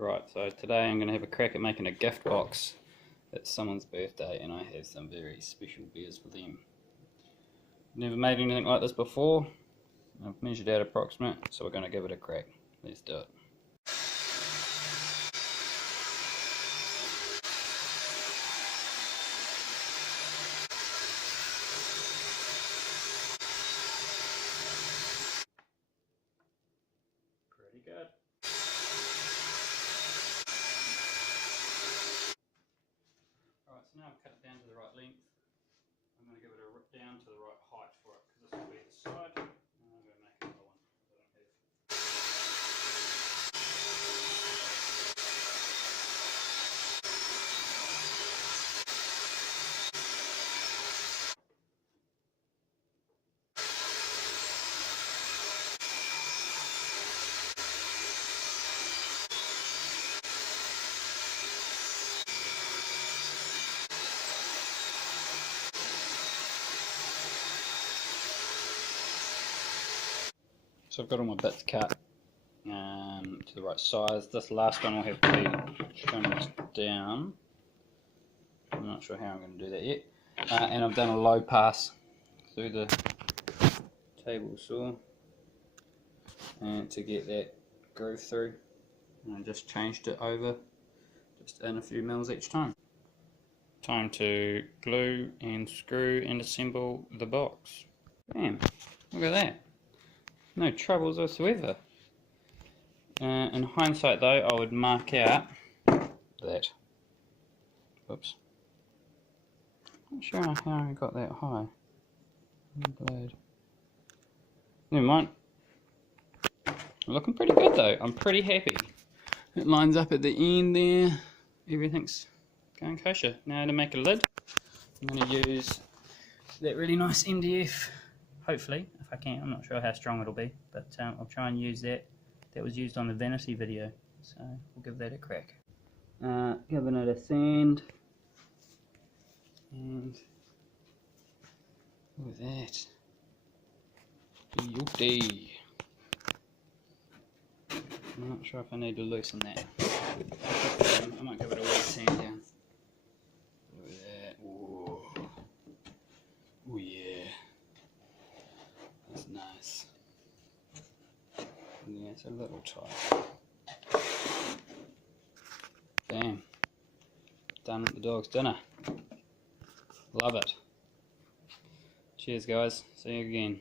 Right, so today I'm going to have a crack at making a gift box. It's someone's birthday and I have some very special beers for them. Never made anything like this before. I've measured out approximate, so we're going to give it a crack. Let's do it. Pretty good. Alright, so now I've cut it down to the right length. I'm going to give it a rip down to the right height for it, because this will be the side, and I'm going to make another one that I don't have. So I've got all my bits cut to the right size. This last one will have to be trimmed down. I'm not sure how I'm going to do that yet. And I've done a low pass through the table saw and to get that groove through. And I just changed it over, just in a few mils each time. Time to glue and screw and assemble the box. Bam! Look at that. No troubles whatsoever. In hindsight though, I would mark out that. Oops. Not sure how I got that high. Blade. Never mind. Looking pretty good though. I'm pretty happy. It lines up at the end there. Everything's going kosher. Now to make a lid, I'm going to use that really nice MDF. Hopefully, if I can. I'm not sure how strong it'll be, but I'll try and use that. That was used on the vanity video, so we'll give that a crack. Giving it a sand, and look at that. Beauty. I'm not sure if I need to loosen that. I might give it a wet sand down. Look at that. Whoa. Oh yeah. That's nice. Yeah, it's a little tight. Bam. Done with the dog's dinner. Love it. Cheers guys. See you again.